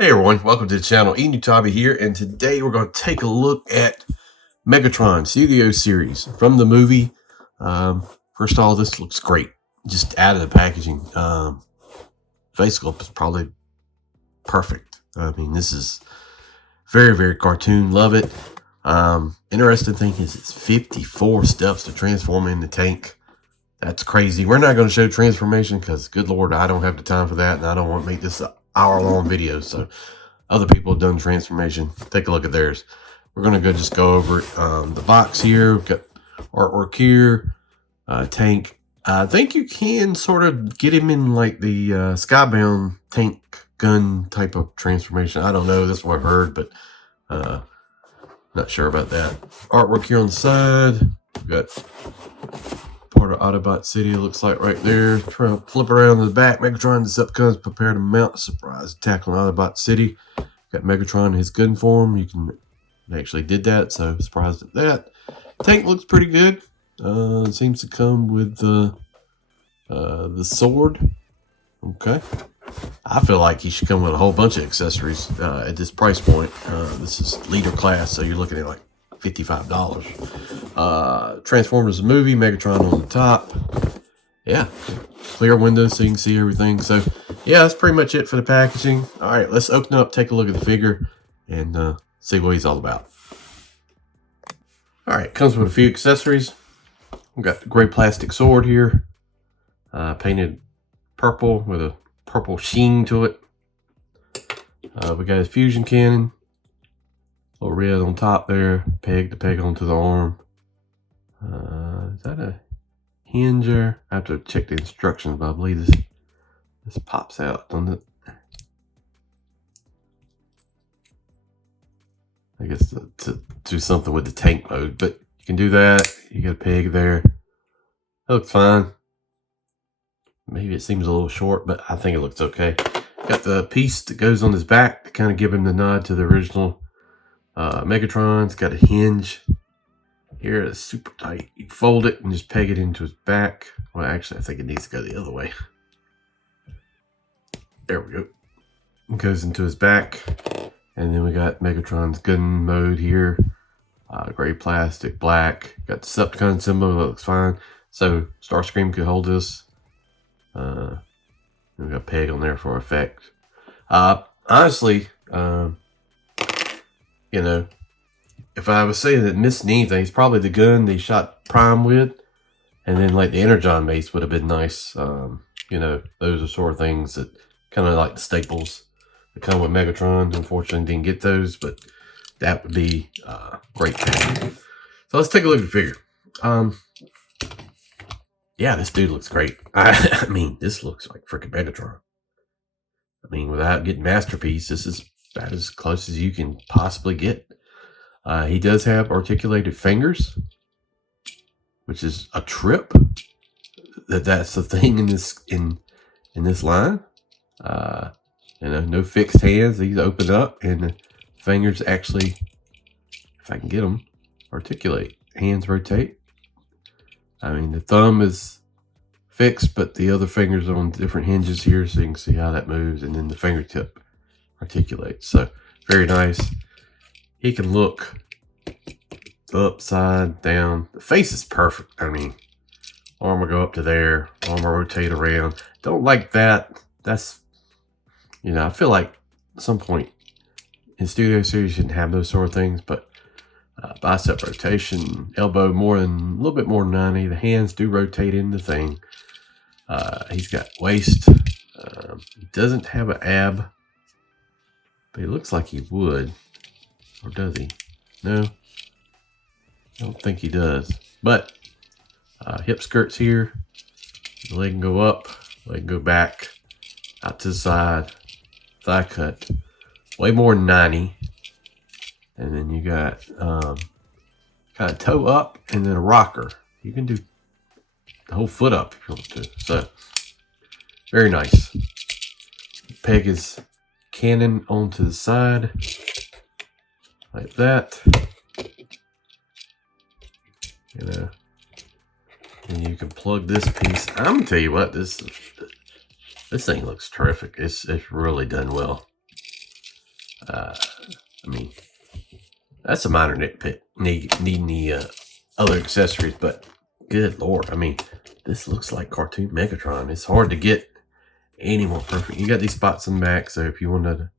Hey everyone, welcome to the channel. Enewtabie here, and today we're going to take a look at Megatron Studio Series from the movie. First of all, this looks great. Just out of the packaging. Face sculpt is probably perfect. I mean, this is very, very cartoon. Love it. Interesting thing is it's 54 steps to transform in the tank. That's crazy. We're not going to show transformation because, good Lord, I don't have the time for that, and I don't want to make this an hour-long video. So other people have done transformation. Take a look at theirs. We're going to just go over it. The box here, we've got artwork here, tank. I think you can sort of get him in like the Skybound tank gun type of transformation. I don't know. That's what I've heard, but not sure about that. Artwork here on the side. We've got part of Autobot City, it looks like right there. Try to flip around to the back. Megatron, Decepticons prepare to mount a surprise attack on Autobot City. Got Megatron in his gun form. They actually did that, so surprised at that. Tank looks pretty good. It seems to come with the sword. Okay. I feel like he should come with a whole bunch of accessories at this price point. This is leader class, so you're looking at like $55. Transformers the movie, Megatron on the top. Yeah, clear windows so you can see everything. So yeah, that's pretty much it for the packaging. All right, let's open up, take a look at the figure, and see what he's all about. All right, comes with a few accessories. We've got the gray plastic sword here, painted purple with a purple sheen to it. We got his fusion cannon. Little red on top there, peg to peg onto the arm. Is that a hinge there? I have to check the instructions, but I believe this pops out, doesn't it? I guess to do something with the tank mode, but you can do that. You got a peg there. That looks fine. Maybe it seems a little short, but I think it looks okay. Got the piece that goes on his back to kind of give him the nod to the original Megatron's. Got a hinge here. It's super tight. You fold it and just peg it into his back. Well, actually, I think it needs to go the other way. There we go. It goes into his back. And then we got Megatron's gun mode here. Gray plastic, black. Got the Decepticon symbol. That looks fine. So Starscream could hold this. We got a peg on there for effect. Honestly, you know, if I was saying that missing anything, it's probably the gun they shot Prime with, and then like the Energon base would have been nice. You know, those are sort of things that kind of like the staples that come with Megatron. Unfortunately, didn't get those, but that would be great. So let's take a look at the figure. Yeah, this dude looks great. I mean, this looks like freaking Megatron. I mean, without getting Masterpiece, this is about as close as you can possibly get. He does have articulated fingers, which is a trip. That's the thing in this line. You know, no fixed hands. These open up, and the fingers actually, if I can get them, articulate. Hands rotate. I mean, the thumb is fixed, but the other fingers are on different hinges here, so you can see how that moves, and then the fingertip articulates. So very nice. He can look upside down. The face is perfect. I mean, arm will go up to there, arm will rotate around. Don't like that. That's, you know, I feel like at some point in Studio Series you shouldn't have those sort of things, but bicep rotation, elbow a little bit more than 90. The hands do rotate in the thing. He's got waist. He doesn't have an ab, but he looks like he would. Or does he? No, I don't think he does. But hip skirts here. The leg can go up, leg can go back, out to the side, thigh cut. Way more than 90. And then you got kind of toe up and then a rocker. You can do the whole foot up if you want to. So, very nice. Peg his cannon onto the side. Like that. You know. And you can plug this piece. I'm going to tell you what, this thing looks terrific. It's really done well. I mean, that's a minor nitpick. Need any other accessories, but good Lord. I mean, this looks like cartoon Megatron. It's hard to get any more perfect. You got these spots in the back, so if you want to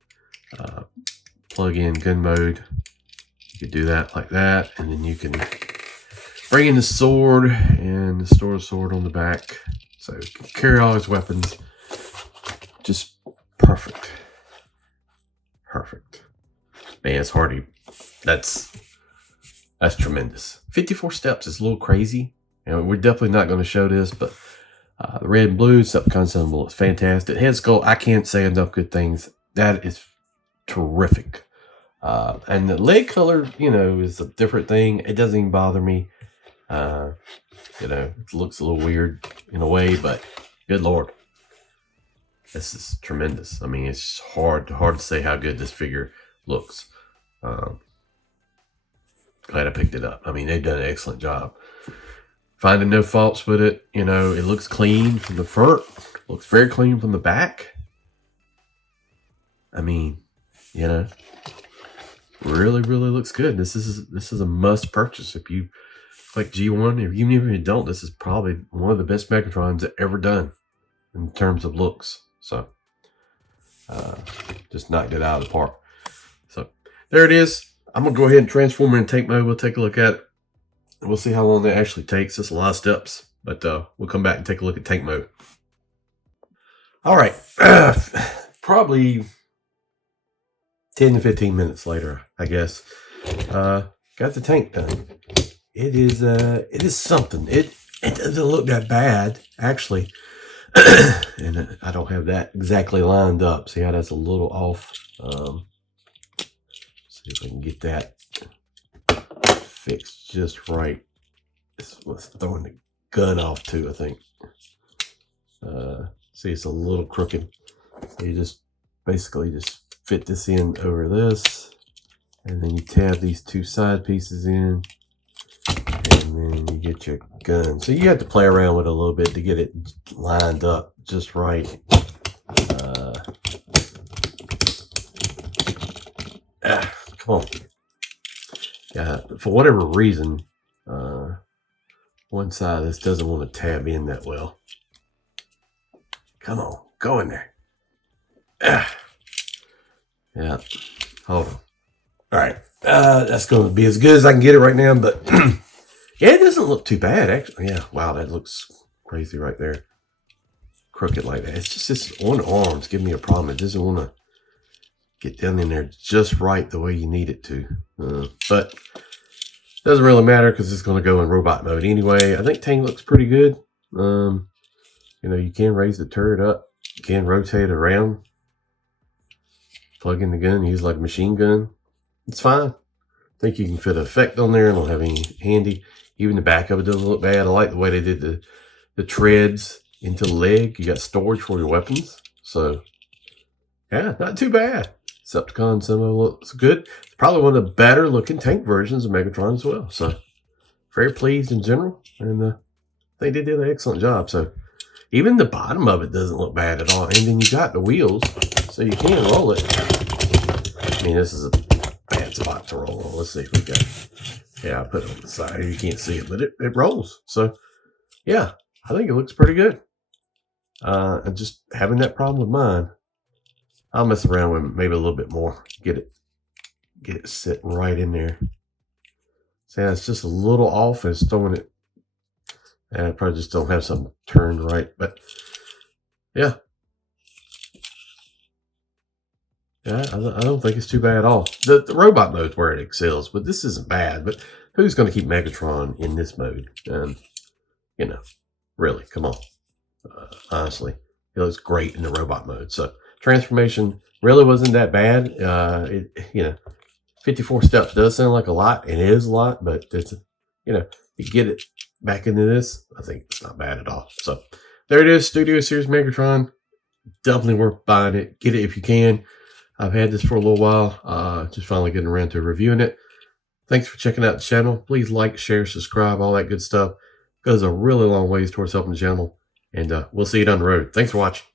plug in gun mode, you could do that like that, and then you can bring in the sword and store the sword on the back, so you can carry all his weapons. Just perfect. Man, it's hard to. That's tremendous. 54 steps is a little crazy, and we're definitely not going to show this, but the red and blue Decepticon symbol is fantastic. Head sculpt, I can't say enough good things. That is terrific. And the leg color, is a different thing. It doesn't even bother me. It looks a little weird in a way, but good Lord. This is tremendous. I mean, it's hard to say how good this figure looks. Glad I picked it up. I mean, they've done an excellent job. Finding no faults with it. It looks clean from the front. Looks very clean from the back. I mean, really, really looks good. This is a must purchase. If you like G1, even if you don't, this is probably one of the best Megatrons ever done in terms of looks. So, just knocked it out of the park. So, there it is. I'm going to go ahead and transform it in tank mode. We'll take a look at it. We'll see how long that actually takes. It's a lot of steps, but we'll come back and take a look at tank mode. All right. Probably 10 to 15 minutes later, I guess. Got the tank done. It is something. It doesn't look that bad, actually. And I don't have that exactly lined up. See how that's a little off. See if I can get that fixed just right. This was throwing the gun off too, I think. See, it's a little crooked. You just basically just fit this in over this, and then you tab these two side pieces in, and then you get your gun. So you have to play around with it a little bit to get it lined up just right. Come on. Yeah, for whatever reason, one side of this doesn't want to tab in that well. Come on, go in there. Yeah, hold on. All right, that's going to be as good as I can get it right now, but yeah, it doesn't look too bad, actually. Yeah, wow, that looks crazy right there. Crooked like that. It's just this one arm's giving me a problem. It doesn't want to get down in there just right the way you need it to. But doesn't really matter because it's going to go in robot mode anyway. I think tank looks pretty good. You can raise the turret up. You can rotate it around. Plug in the gun, use like a machine gun. It's fine. I think you can fit an effect on there. I don't have any handy. Even the back of it doesn't look bad. I like the way they did the treads into the leg. You got storage for your weapons. So, yeah, not too bad. Decepticon symbol looks good. It's probably one of the better looking tank versions of Megatron as well. So, very pleased in general. And I think they did an excellent job. So, even the bottom of it doesn't look bad at all. And then you got the wheels, so you can roll it. I mean, this is a bad spot to roll on. Let's see if we got. Yeah, I put it on the side here. You can't see it, but it rolls. So, yeah, I think it looks pretty good. And just having that problem with mine, I'll mess around with it maybe a little bit more. Get it set right in there. See, it's just a little off. It's throwing it. And I probably just don't have something turned right. But, yeah. Yeah, I don't think it's too bad at all. The robot mode's where it excels, but this isn't bad. But who's going to keep Megatron in this mode? Really, come on. Honestly, it looks great in the robot mode. So transformation really wasn't that bad. 54 steps does sound like a lot, and it is a lot, but it's, you get it back into this, I think it's not bad at all. So there it is, Studio Series Megatron. Definitely worth buying it. Get it if you can. I've had this for a little while. Just finally getting around to reviewing it. Thanks for checking out the channel. Please like, share, subscribe, all that good stuff. Goes a really long ways towards helping the channel. And we'll see you down the road. Thanks for watching.